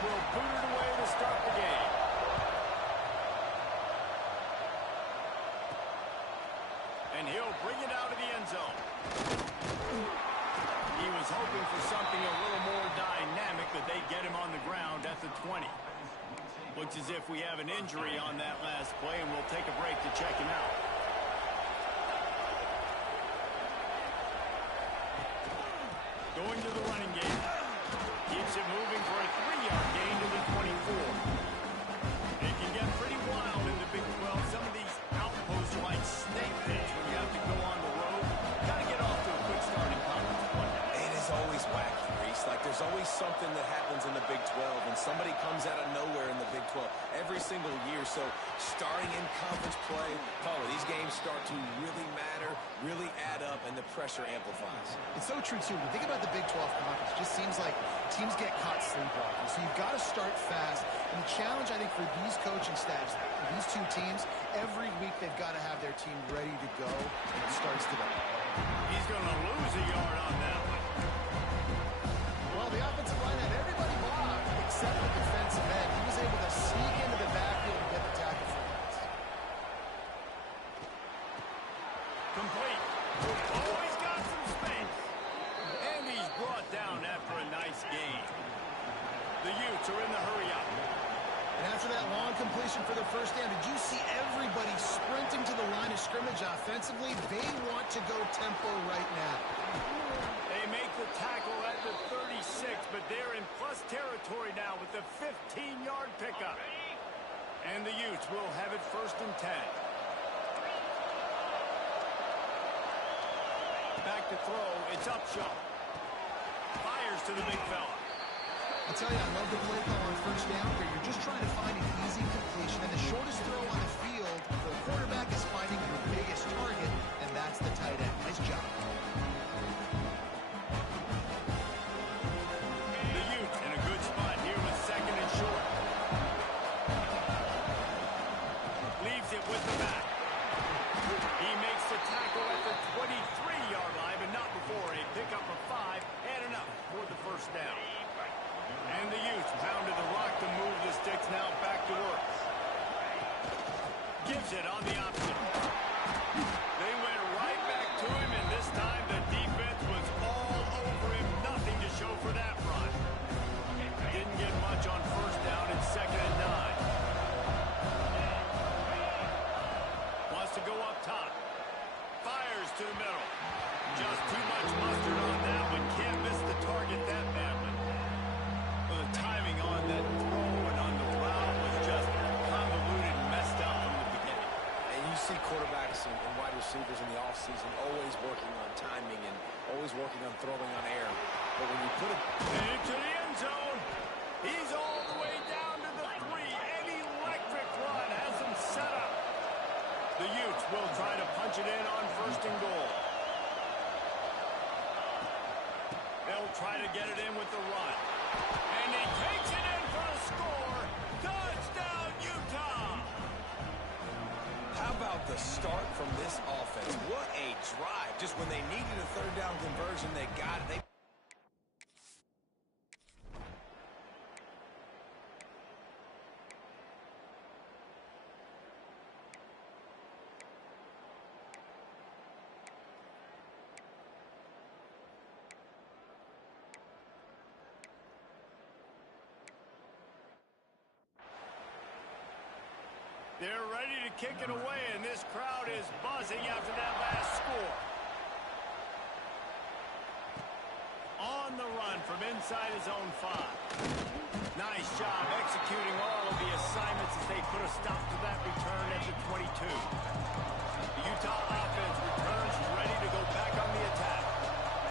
will boot it away to start the game. And he'll bring it out of the end zone. He was hoping for something a little more dynamic, but they get him on the ground at the 20. Looks as if we have an injury on that last play, and we'll take a break to check him out. Going to the running game. Keeps it moving for a 3-yard gain to the 24. It can get pretty wild in the Big 12. Some of these outposts are like snake pits when you have to go on the road. Got to get off to a quick start in conference play. It is always wacky, Reese. Like there's always something that happens in the Big 12, and somebody comes out of nowhere in the Big 12 every single year. So starting in conference play, these games start to really matter, really add up, and the pressure amplifies. It's so true, too. When you think about the Big 12 conference, it just seems like teams get caught sleepwalking. So you've got to start fast. And the challenge, I think, for these coaching staffs, these two teams, every week they've got to have their team ready to go, and it starts today. He's going to lose a yard on that one. Well, the offensive line had everybody blocked except the defensive end. He was able to sneak into the backfield and get the tackle for once. Complete. Always got some space. And he's brought down after a nice gain. The Utes are in the hurry-up. And after that long completion for the first down, did you see everybody sprinting to the line of scrimmage offensively? They want to go tempo right now. They make the tackle at the 36, but they're in plus territory now with the 15-yard pickup. And the Utes will have it 1st and 10. Back to throw. It's Upshaw. Fires to the big fella. I'll tell you, I love the play call on first down where you're just trying to find an easy completion, and the shortest throw on the field for a quarterback is finding your biggest target, and that's the tight end. Nice job. The Utes in a good spot here with 2nd and short. Leaves it with the back. He makes the tackle at the 23-yard line, but not before a pickup of 5 and enough for the first down. And the Utes pounded the rock to move the sticks now back to work. Gives it on the option. They went right back to him, and this time the defense was all over him. Nothing to show for that run. Didn't get much on first down. It's 2nd and 9. Wants to go up top. Fires to the middle. Just too much mustard on that one. Can't miss the target that badly. The timing on that throw and on the route was just convoluted and messed up from the beginning. And you see quarterbacks and wide receivers in the offseason always working on timing and always working on throwing on air. But when you put it into the end zone, he's all the way down to the 3. An electric run has him set up. The Utes will try to punch it in on 1st and goal. They'll try to get it in with the run. And he takes it in for a score. Touchdown, Utah! How about the start from this offense? What a drive. Just when they needed a 3rd down conversion, they got it. They're ready to kick it away, and this crowd is buzzing after that last score. On the run from inside his own 5. Nice job executing all of the assignments as they put a stop to that return at the 22. The Utah offense returns ready to go back on the attack.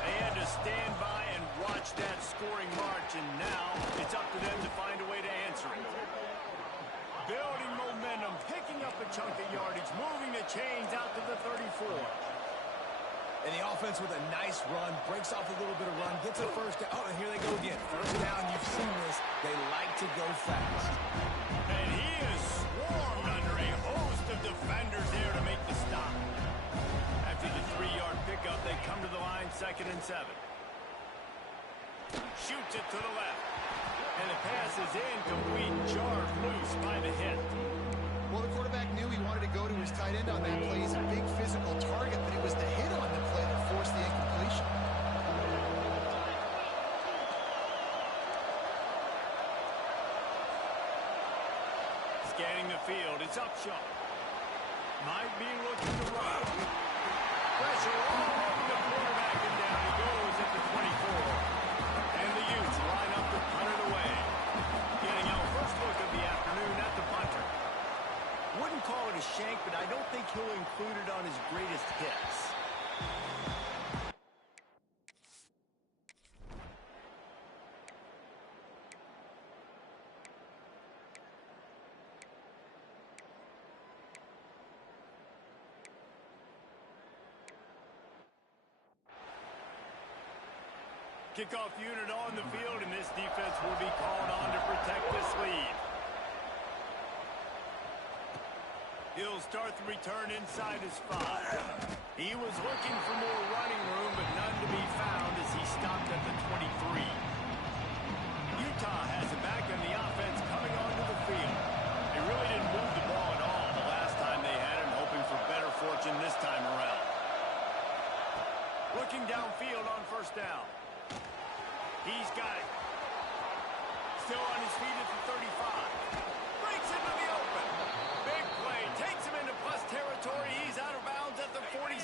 They had to stand by and watch that scoring march, and now it's up to them to find a way to answer it. Building momentum, picking up a chunk of yardage, moving the chains out to the 34. And the offense with a nice run, breaks off a little bit of run, gets a first down. Oh, and here they go again. First down, you've seen this. They like to go fast. And he is swarmed under a host of defenders there to make the stop. After the 3-yard pickup, they come to the line, 2nd and 7. Shoots it to the left. And the pass is is incomplete, jarred loose by the hit. Well, the quarterback knew he wanted to go to his tight end on that play. He's a big physical target, but it was the hit on the play that forced the incompletion. Scanning the field, it's Upshaw. Might be looking to run. Pressure all over the quarterback, and down he goes at the 24. And the Utes line up to punt it away. Getting our first look of the afternoon at the punter. Wouldn't call it a shank, but I don't think he'll include it on his greatest hits. Kickoff unit on the field, and this defense will be called on to protect this lead. He'll start the return inside his 5. He was looking for more running room, but none to be found as he stopped at the 23. Utah has it back, and the offense coming onto the field. They really didn't move the ball at all the last time they had it, hoping for better fortune this time around. Looking downfield on first down. He's got it. Still on his feet at the 35. Breaks into the open. Big play. Takes him into plus territory. He's out of bounds at the 47.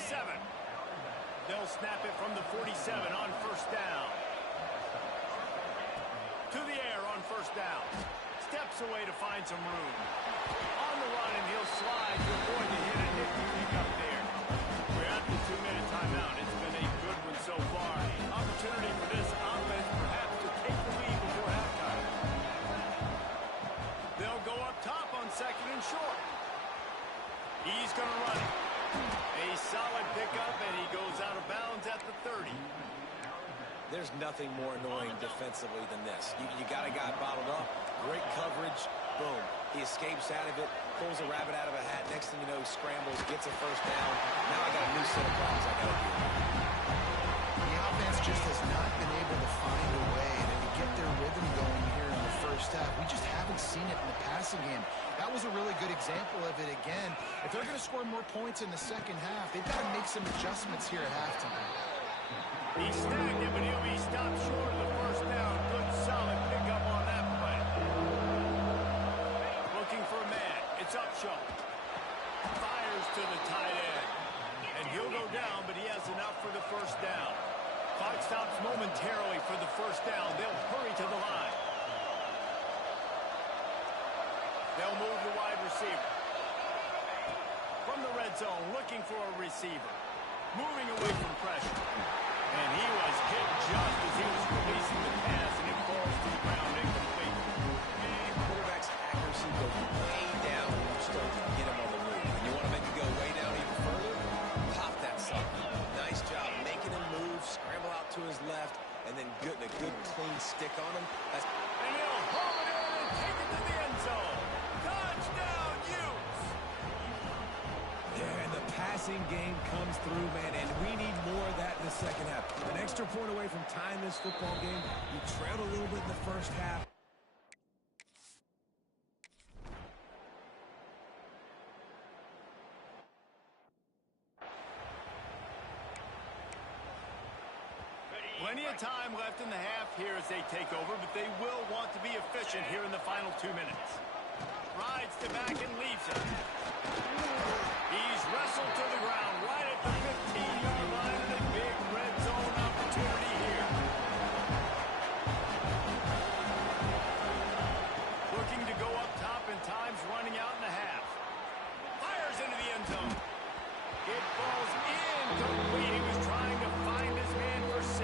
They'll snap it from the 47 on first down. To the air on first down. Steps away to find some room. On the run, and he'll slide to avoid the hit and nifty pick up there. We're at the 2-minute timeout. It's been a good one so far. Opportunity for this offense perhaps to take the lead before halftime. They'll go up top on second and short. He's going to run it. A solid pickup, and he goes out of bounds at the 30. There's nothing more annoying defensively than this. You got a guy bottled up, great coverage, boom. He escapes out of it, pulls a rabbit out of a hat. Next thing you know, he scrambles, gets a first down. Now I got a new set of problems I got to deal with. The offense just has not been able to find a way to get their rhythm going here in the first half. We just haven't seen it in the passing game. That was a really good example of it again. If they're going to score more points in the second half, they've got to make some adjustments here at halftime. He snagged it, but he'll be stopped short of the first down. Good, solid pickup on that play. Looking for a man. It's Upshaw. Fires to the tight end. And he'll go down, but he has enough for the first down. Clock stops momentarily for the first down. They'll hurry to the line. They'll move the wide receiver. From the red zone, looking for a receiver. Moving away from pressure. And he was hit just as he was releasing the pass, and it falls to the ground incomplete. And quarterback's accuracy goes way down when you start to get him on the move. And you want to make it go way down even further? Pop that sucker. Nice job making him move, scramble out to his left, and then getting a good clean stick on him. And he'll hold it in and take it to the end zone. Touchdown, Utes! Yeah, and the passing game comes through, man, and we need more of that in the second half. An extra point away from tying this football game. You trailed a little bit in the first half. Plenty of time left in the half here as they take over, but they will want to be efficient here in the final 2 minutes. Rides to back and leaves it. He's wrestled to the ground right at the 15-yard line, and a big red zone opportunity here. Looking to go up top, and time's running out in the half. Fires into the end zone. It falls incomplete. He was trying to find his man for 6.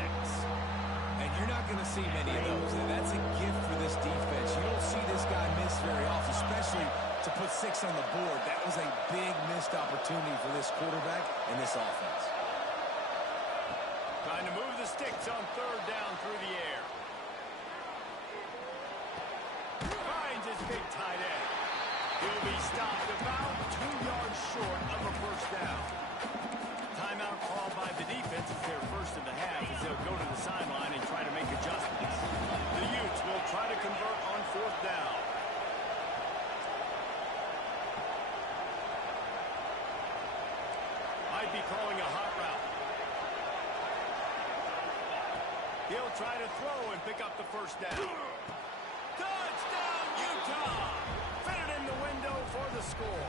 And you're not going to see many of those. And that's a gift for this defense. You don't see this guy miss very often, especially to put 6 on the board. That was a big missed opportunity for this quarterback and this offense. Trying to move the sticks on third down through the air. Finds his big tight end. He'll be stopped about 2 yards short of a first down. Timeout called by the defense. It's their first of the half as they'll go to the sideline and try to make adjustments. The Utes will try to convert on fourth might be calling a hot route. He'll try to throw and pick up the first down. Touchdown, Utah! Fit it in the window for the score.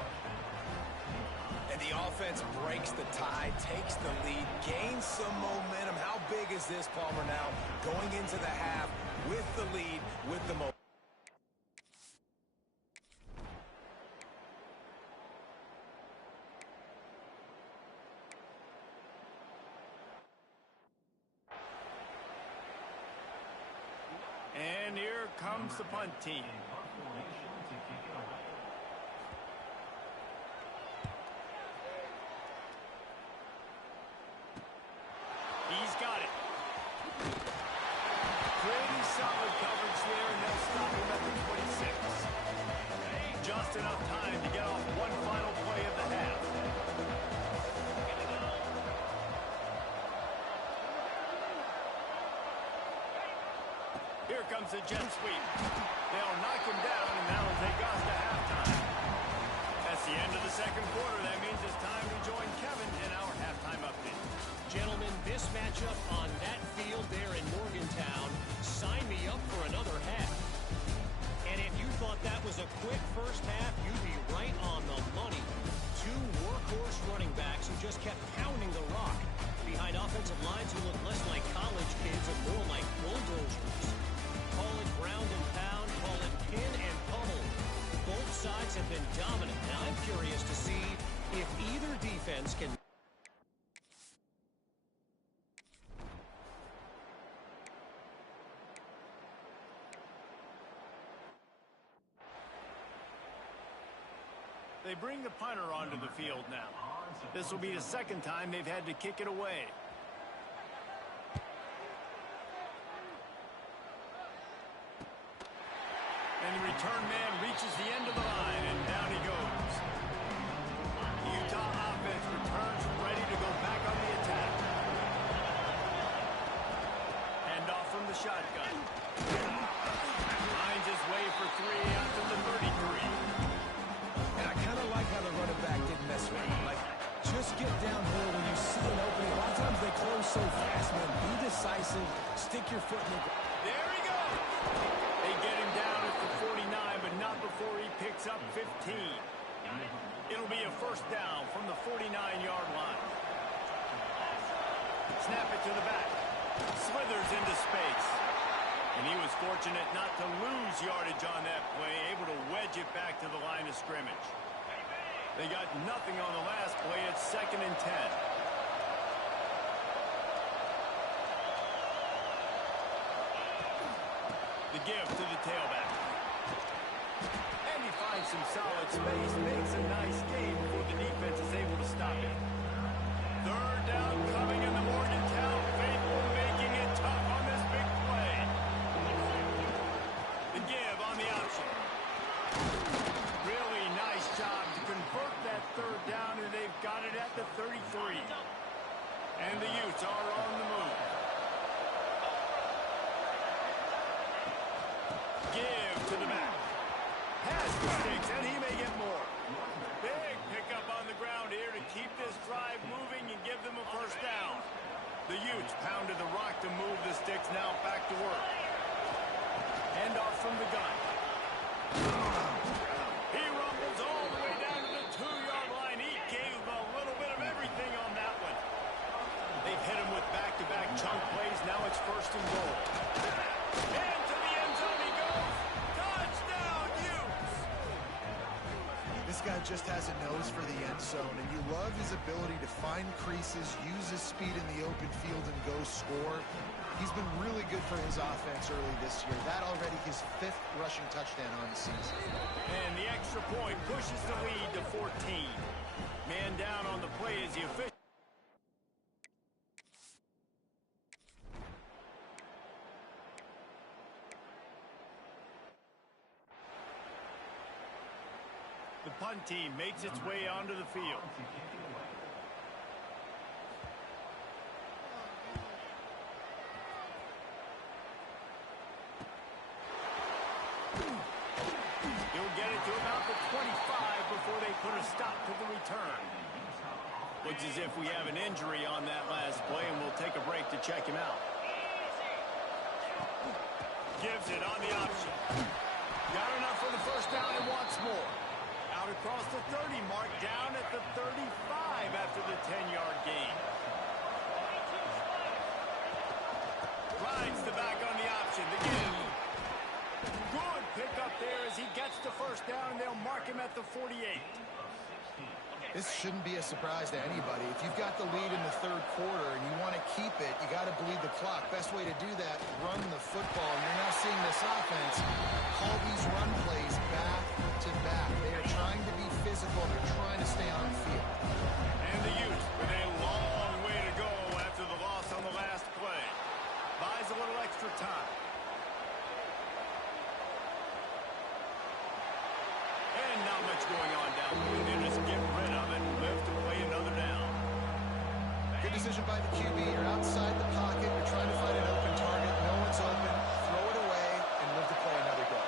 And the offense breaks the tie, takes the lead, gains some momentum. How big is this, Palmer, now? Going into the half with the lead, with the momentum. And here comes the punt team. He's got it. Pretty solid coverage there, and they'll stop him at the 26. Just enough time to get off one final play of the half. Here comes the jet sweep. They'll knock him down, and that'll take us to halftime. That's the end of the second quarter. That means it's time to join Kevin in our halftime update. Gentlemen, this matchup on that field there in Morgantown, sign me up for another half. And if you thought that was a quick first half, you'd be right on the money. Two workhorse running backs who just kept pounding the rock behind offensive lines who look less like college kids and more like bulldozers. Call it ground and pound, call it pin and pummel. Both sides have been dominant. Now I'm curious to see if either defense can... They bring the punter onto the field now. This will be the second time they've had to kick it away. And the return man reaches the end of the line, and down he goes. The Utah offense returns ready to go back on the attack. Hand off from the shotgun. Finds his way for three out to the 33. And I kind of like how the running back didn't mess with him. Like, just get downhill when you see an opening. A lot of times they close so fast, man. Be decisive. Stick your foot in the ground. There he goes. They get him down at the 49, but not before he picks up 15. It'll be a first down from the 49-yard line. Snap it to the back. Slithers into space. And he was fortunate not to lose yardage on that play, able to wedge it back to the line of scrimmage. They got nothing on the last play. It's 2nd and 10. The give to the tailback. And he finds some solid space, makes a nice gain before the defense is able to stop it. Third down coming in the Morgantown faithful, making it tough on this big play. The give on the option. Really nice job to convert that third down, and they've got it at the 33. And the Utes are on the move. Give to the back. Has the sticks, and he may get more. Big pickup on the ground here to keep this drive moving and give them a first down. The Utes pounded the rock to move the sticks, now back to work. Hand off from the gun. He rumbles all the way down to the 2-yard line. He gave a little bit of everything on that one. They've hit him with back-to-back chunk plays. Now it's 1st and goal. And to the end zone he goes. Touchdown, Utes! This guy just has a nose for the end zone, and you love his ability to find creases, use his speed in the open field, and go score. He's been really good for his offense early this year. That already his 5th rushing touchdown on the season. And the extra point pushes the lead to 14. Man down on the play is the official. The punt team makes its way onto the field. He'll get it to about the 25 before they put a stop to the return. Looks as if we have an injury on that last play, and we'll take a break to check him out. Gives it on the option. Got enough for the first down and wants more. Out across the 30 mark, down at the 35 after the 10-yard gain. Rides the back on the option. The give. Good pickup there as he gets the first down, and they'll mark him at the 48. This shouldn't be a surprise to anybody. If you've got the lead in the third quarter and you want to keep it, you got to bleed the clock. Best way to do that, run the football. And you're now seeing this offense call these run plays back to back. They are trying to be physical. They're trying to stay on the field. And the Utes with a long way to go after the loss on the last play. Buys a little extra time. And not much going on down there. They just get rid of it and live to play another down. Good decision by the QB. You're outside the pocket. You're trying to find an open target. No one's open. Throw it away and live to play another day.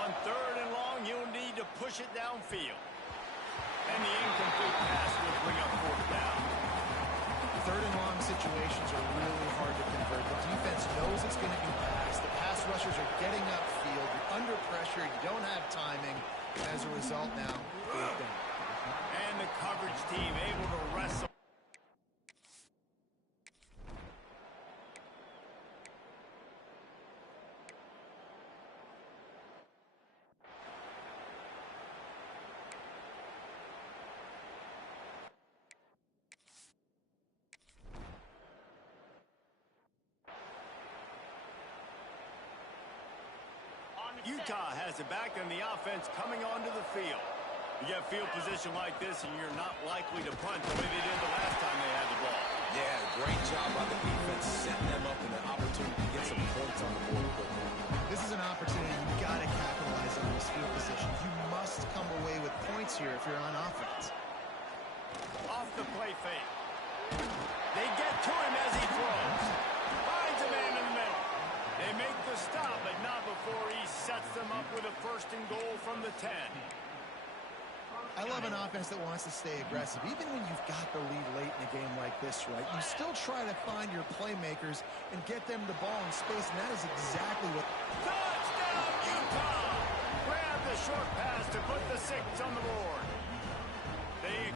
On third and long, you'll need to push it downfield. And the incomplete pass will bring up fourth down. Third and long situations are really hard to convert. The defense knows it's going to be passed. The pass rushers are getting upfield. You're under pressure. You don't have timing. As a result now, fourth down. And the coverage team able to wrestle. Utah has it back, and the offense coming onto the field. You get field position like this, and you're not likely to punt the way they did the last time they had the ball. Yeah, great job by the defense, setting them up in an opportunity to get some points on the board quickly. This is an opportunity you've got to capitalize on this field position. You must come away with points here if you're on offense. Off the play fake. They get to him as he throws. Finds a man in the middle. They make the stop, but not before he sets them up with a first and goal from the 10. I love an offense that wants to stay aggressive. Even when you've got the lead late in a game like this, right, you still try to find your playmakers and get them the ball in space, and that is exactly what... Touchdown, Utah! Grab the short pass to put the 6 on the board. They...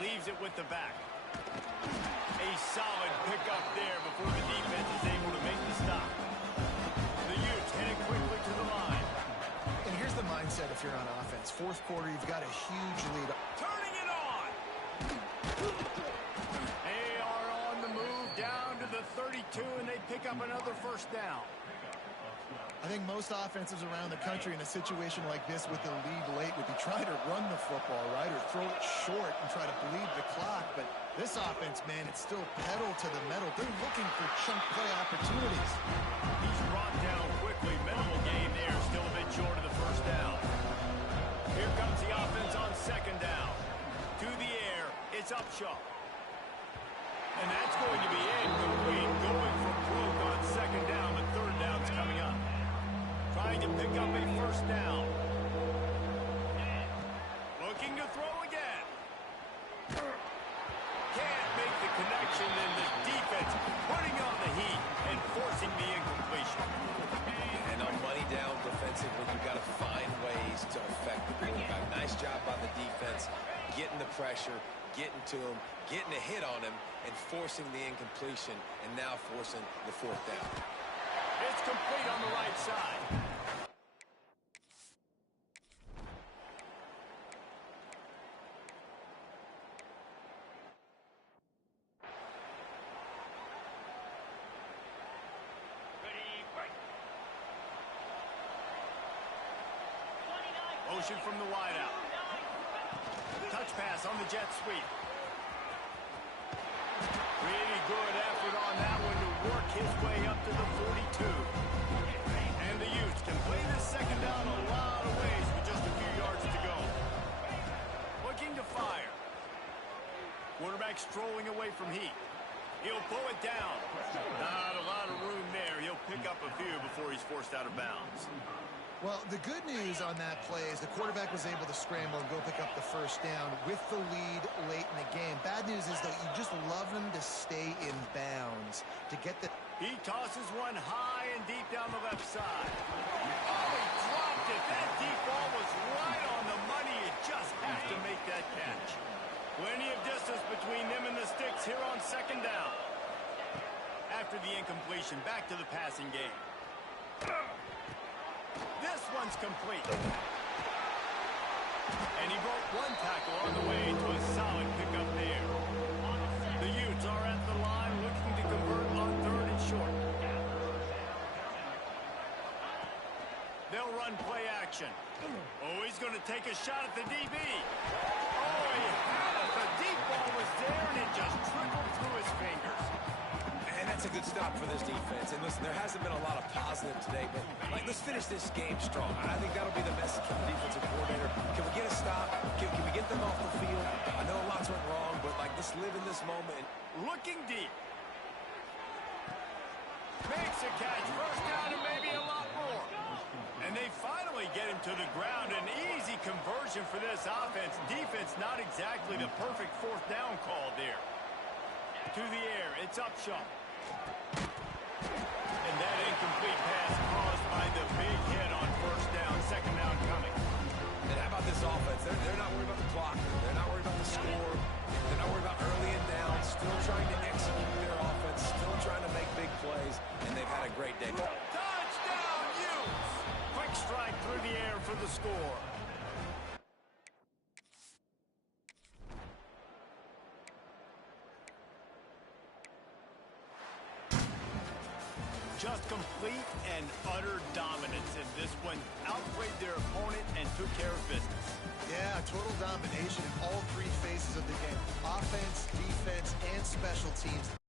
leaves it with the back. A solid pickup there before the defense is able to make the stop. The Utes heading quickly to the line. And here's the mindset if you're on offense. Fourth quarter, you've got a huge lead. Turning it on! They are on the move down to the 32, and they pick up another first down. I think most offenses around the country in a situation like this with the lead late would be trying to run the football, right, or throw it short and try to bleed the clock. But this offense, man, it's still pedal to the metal. They're looking for chunk play opportunities. He's brought down quickly. Minimal gain there, still a bit short of the first down. Here comes the offense on second down. To the air, it's Upshaw. And that's going to be incomplete. Going for broke on second down, but third down's coming up. Trying to pick up a first down. Looking to throw again. Can't make the connection, and the defense putting on the heat and forcing the incompletion. And on money down defensively, you've got to find ways to affect the quarterback. Nice job by the defense, getting the pressure, getting to him, getting a hit on him, and forcing the incompletion, and now forcing the fourth down. It's complete on the right side. Motion from the wideout. Touch pass on the jet sweep. Really good effort on that one to work his way up to the 42. And the Utes can play this second down a lot of ways with just a few yards to go. Looking to fire. Quarterback strolling away from heat. He'll pull it down. Not a lot of room there. He'll pick up a few before he's forced out of bounds. Well, the good news on that play is the quarterback was able to scramble and go pick up the first down with the lead late in the game. Bad news is, though, you just love him to stay in bounds to get the... He tosses one high and deep down the left side. Oh, he dropped it. That deep ball was right on the money. It just has to make that catch. Plenty of distance between them and the sticks here on second down. After the incompletion, back to the passing game. This one's complete. And he broke one tackle on the way to a solid pickup there. The Utes are at the line looking to convert on third and short. They'll run play action. Oh, he's going to take a shot at the DB. Oh, he had it. The deep ball was there, and it just trickled through his fingers. And that's a good stop for this defense. And listen, there hasn't been a lot of positive today, but let's finish this game strong. I think that'll be the message from the defensive coordinator. Can we get a stop? Can we get them off the field? I know lots went wrong, but let's live in this moment. Looking deep. Makes a catch. First down and maybe a lot more. And they finally get him to the ground. An easy conversion for this offense. Defense not exactly the perfect fourth down call there. To the air. It's Upshaw. And that incomplete pass caused by the big hit on first down. Second down coming. And how about this offense? They're not worried about the clock. They're not worried about the score. They're not worried about early and down. Still trying to execute their offense. Still trying to make big plays. And they've had a great day. Touchdown, Utes! Quick strike through the air for the score. Just complete and utter dominance in this one. Outplayed their opponent and took care of business. Yeah, total domination in all three phases of the game. Offense, defense, and special teams.